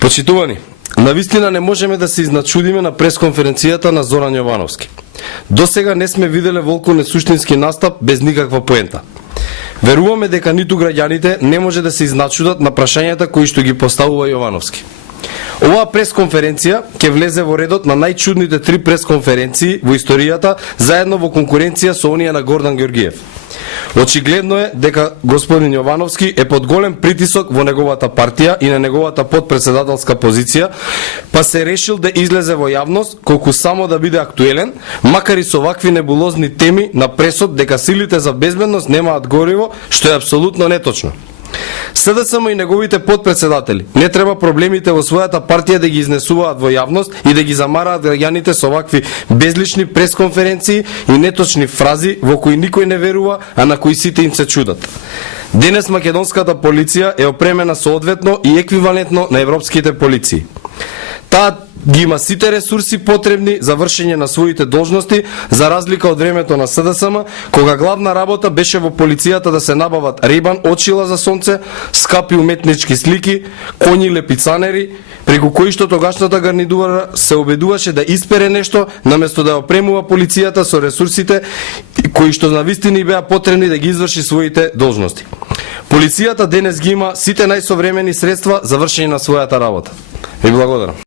Почитувани, навистина не можеме да се изначудиме на пресконференцијата на Зоран Јовановски. До сега не сме виделе волку несуштински настап без никаква поента. Веруваме дека ниту граѓаните не може да се изначудат на прашањата кои што ги поставува Јовановски. Оваа пресконференција ќе влезе во редот на најчудните 3 пресконференции во историјата, заедно во конкуренција со оние на Гордан Георгиев. Очигледно е дека господин Јовановски е под голем притисок во неговата партија и на неговата подпредседателска позиција, па се решил да излезе во јавност колку само да биде актуелен, макар и со вакви небулозни теми на пресод дека силите за безбедност немаат гориво, што е апсолутно неточно. СДСМ и неговите подпредседатели не треба проблемите во својата партија да ги изнесуваат во јавност и да ги замараат граѓаните со вакви безлични пресконференции и неточни фрази во кои никој не верува, а на кои сите им се чудат. Денес македонската полиција е опремена соодветно и еквивалентно на европските полиции. Таа ги има сите ресурси потребни за вршење на своите должности, за разлика од времето на СДСМ, кога главна работа беше во полицијата да се набават рейбан очила за сонце, скапи уметнички слики, коњи лепицанери, преку кои што тогашната гарнитура се обидуваше да испере нешто, наместо да опремува полицијата со ресурсите кои што навистина беа потребни да ги изврши своите должности. Полицијата денес ги има сите најсовремени средства за вршење на својата работа. Ви благодарам.